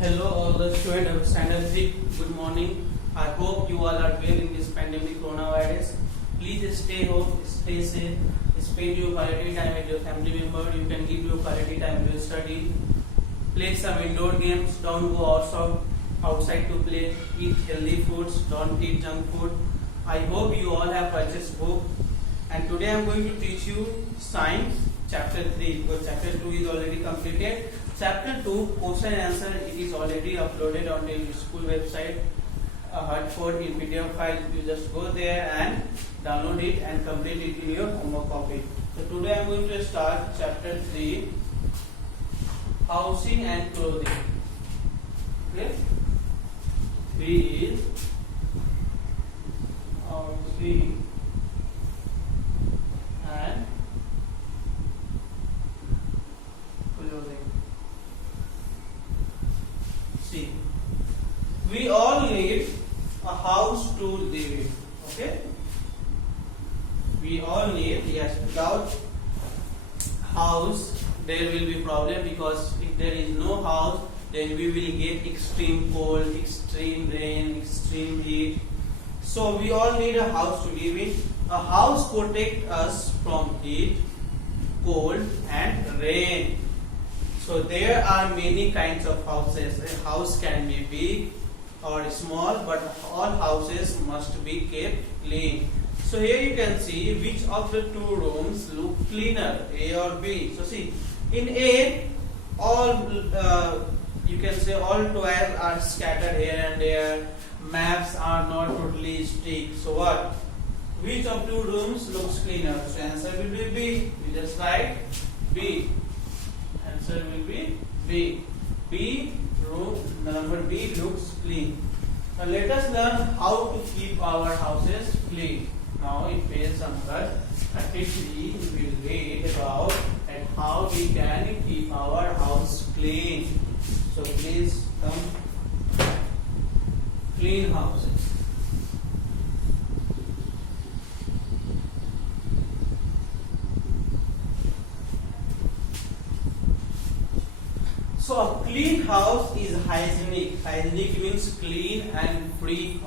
Hello, all the students of Standard 3. Good morning. I hope you all are well in this pandemic coronavirus. Please stay home, stay safe, spend your quality time with your family member. You can give your quality time to study. Play some indoor games. Don't go outside to play. Eat healthy foods. Don't eat junk food. I hope you all have purchased book. And today I am going to teach you Science Chapter 3 because Chapter 2 is already completed. Chapter 2 question and answer it is already uploaded on the school website. Hartford in PDF file. You just go there and download it and complete it in your homework copy. So today I am going to start Chapter 3 Housing and Clothing. Okay. 3 is housing and clothing. See, we all need a house to live in. Okay, we all need, yes, without house there will be problem, because if there is no house then we will get extreme cold, extreme rain, extreme heat. So we all need a house to live in. A house protects us from heat, cold and rain. So there are many kinds of houses. A house can be big or small, but all houses must be kept clean. So here you can see which of the two rooms look cleaner, A or B. So see, in A, all you can say all toys are scattered here and there. Maps are not totally stick. So what? Which of two rooms looks cleaner? So answer will be B. We just write B. Answer will be B. B, room number B looks clean. Now let us learn how to keep our houses clean. Now in page number 33 we will read about and how we can keep our house clean. So please come. Clean houses. So a clean house is hygienic. Hygienic means clean and free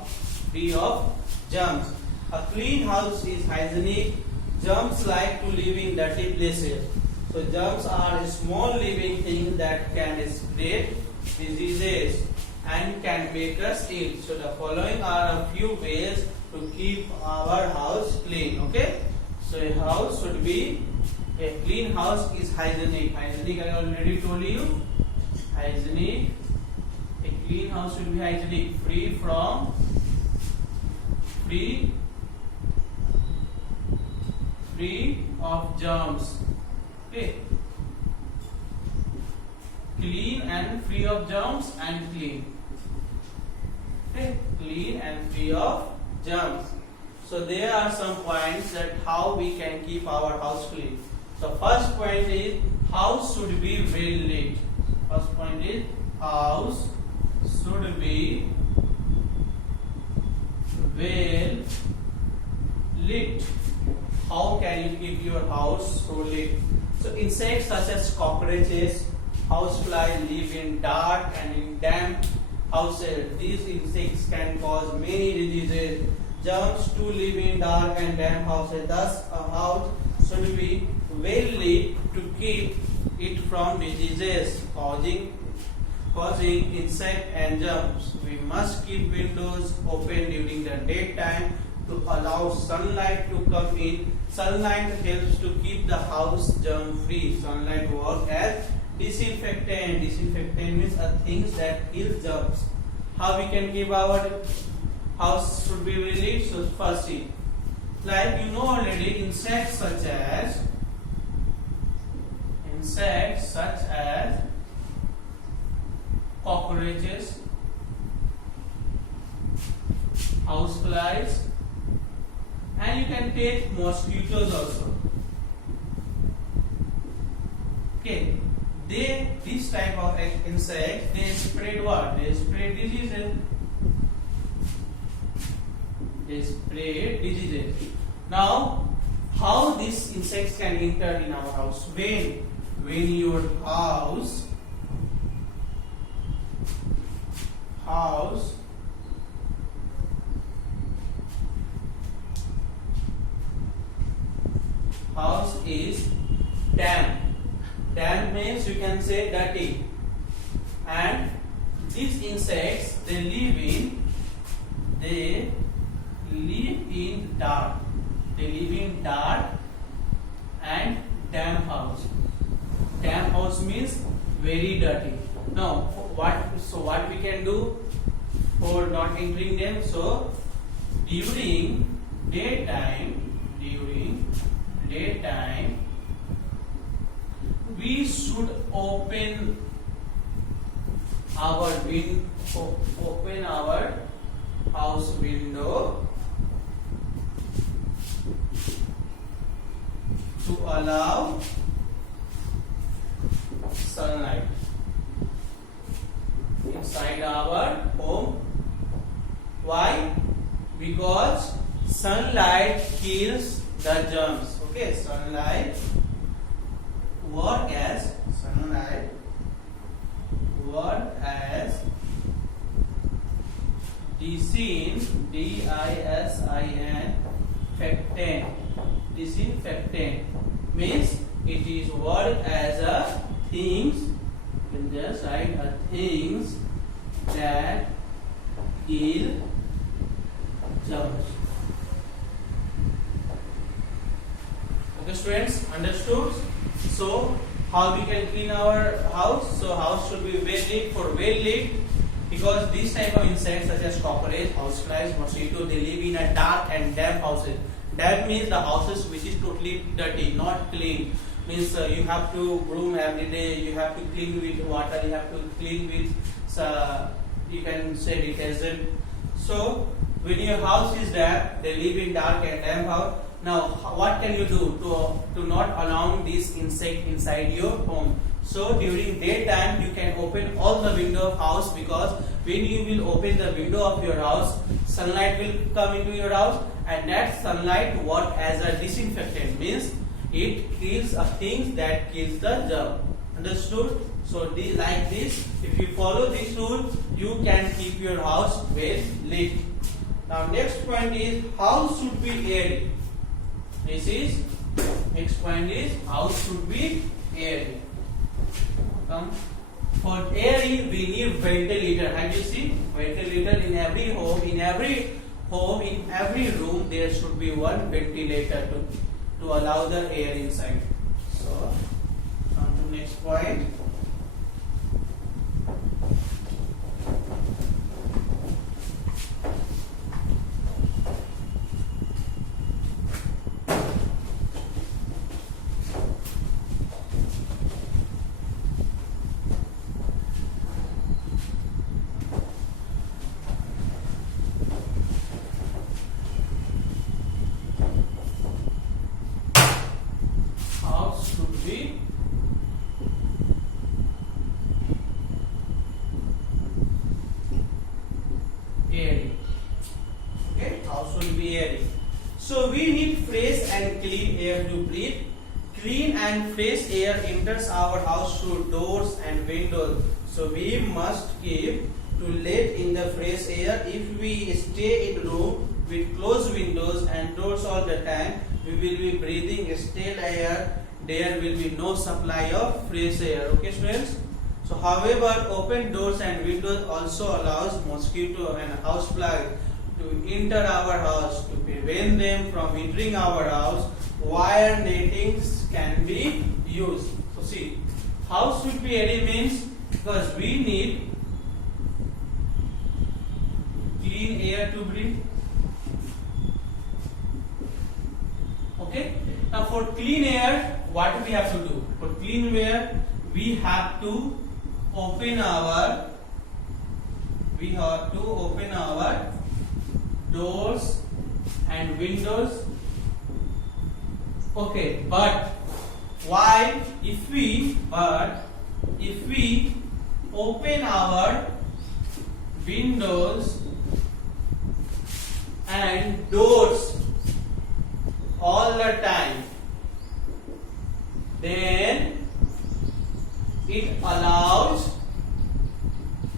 of germs. A clean house is hygienic. Germs like to live in dirty places. So germs are small living things that can spread diseases and can make us ill. So the following are a few ways to keep our house clean. Okay. So a house should be, a clean house is hygienic. Hygienic I already told you. Hygienic. A clean house should be hygienic, free of germs. Okay. Clean and free of germs and clean. Okay. Clean and free of germs. So there are some points that how we can keep our house clean. So first point is house should be well lit. First point is house should be well lit. How can you keep your house so lit? So insects such as cockroaches, houseflies live in dark and in damp houses. These insects can cause many diseases. Germs too live in dark and damp houses. Thus, a house should be well lit to keep it from diseases causing insect and germs. We must keep windows open during the daytime to allow sunlight to come in. Sunlight helps to keep the house germ free. Sunlight works as disinfectant. Disinfectant means things that kill germs. How we can keep our house should be really? So first see, like you know already, insects such as cockroaches, houseflies, and you can take mosquitoes also. Okay, this type of insect, they spread what? They spread diseases. Now, how these insects can enter in our house? When your house can say dirty. And these insects, they live in dark. They live in dark and damp house. Damp house means very dirty. Now, what we can do for not entering them? So during daytime, we should open our house window to allow sunlight inside our home. Why? Because sunlight kills the germs. Okay, sunlight work as disinfectant means it is work as a things. You can just write a things that kill germs. Okay, students, understood? So how we can clean our house? So house should be well lit. For well lit, because these type of insects such as cockroach, houseflies, mosquito, they live in a dark and damp houses. That means the houses which is totally dirty, not clean. Means you have to broom every day. You have to clean with water. You have to clean with you can say detergent. So when your house is damp, they live in dark and damp house. Now, what can you do to not allow this insect inside your home? So during daytime, you can open all the window of house, because when you will open the window of your house, sunlight will come into your house, and that sunlight work as a disinfectant, means it kills things that kills the germ. Understood? So like this, if you follow this rule, you can keep your house well lit. Now next point is house should be airy. Next point is house should be airy. For airy, we need ventilator. Have you seen ventilator in every home? In every room, there should be one ventilator to allow the air inside. So, come to next point. Airy. Okay, house should be airy. So we need fresh and clean air to breathe. Clean and fresh air enters our house through doors and windows. So we must keep to let in the fresh air. If we stay in room with closed windows and doors all the time, we will be breathing stale air. There will be no supply of fresh air. Okay, students. So, however, open doors and windows also allows mosquito and housefly to enter our house. To prevent them from entering our house, wire nettings can be used. So, see, house should be airy means because we need clean air to breathe. Okay. Now, for clean air, what do we have to do? For clean air, we have to open our doors and windows. Okay, but why if we open our windows and doors all the time, then it allows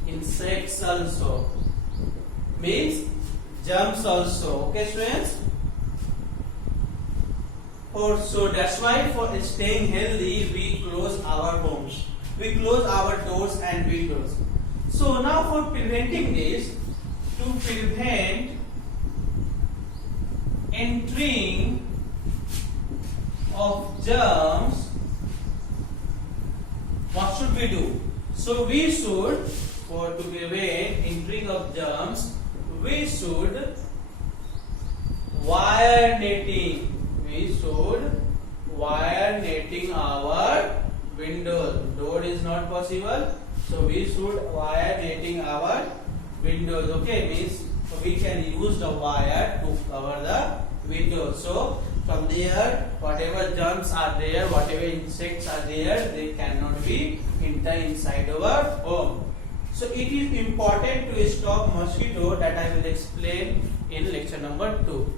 insects also, means germs also. Okay, students? So that's why for staying healthy, we close our homes. we close our doors and windows. So now for preventing this, to prevent entering of germs, what should we do? So we should, to prevent entering of germs, we should wire netting. We should wire netting our windows. Door is not possible, so we should wire netting our windows. Okay, means we can use the wire to cover the windows. So from there, whatever germs are there, whatever insects are there, they cannot be enter inside our home. So it is important to stop mosquito, that I will explain in lecture number 2.